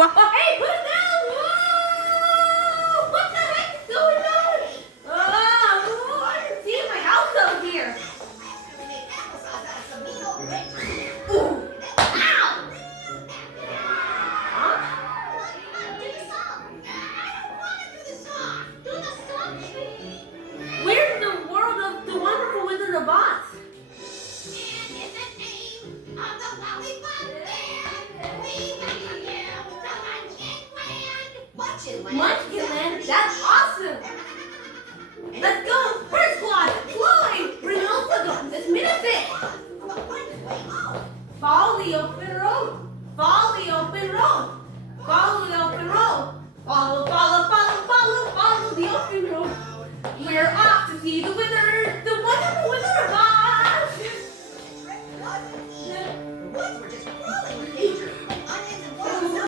Hey, put it down! Whoa! What the heck is going on? Oh, I can see my house out here. Ooh. Ow! Huh? Where's the world of the Wonderful Wizard of Oz? Munchkinland? That's awesome! Let's go! First squad! Floyd! Bring all the guns! It's minute Follow the open road! Follow the open road! Follow the open road! Follow the open road! We're off to see the wizard!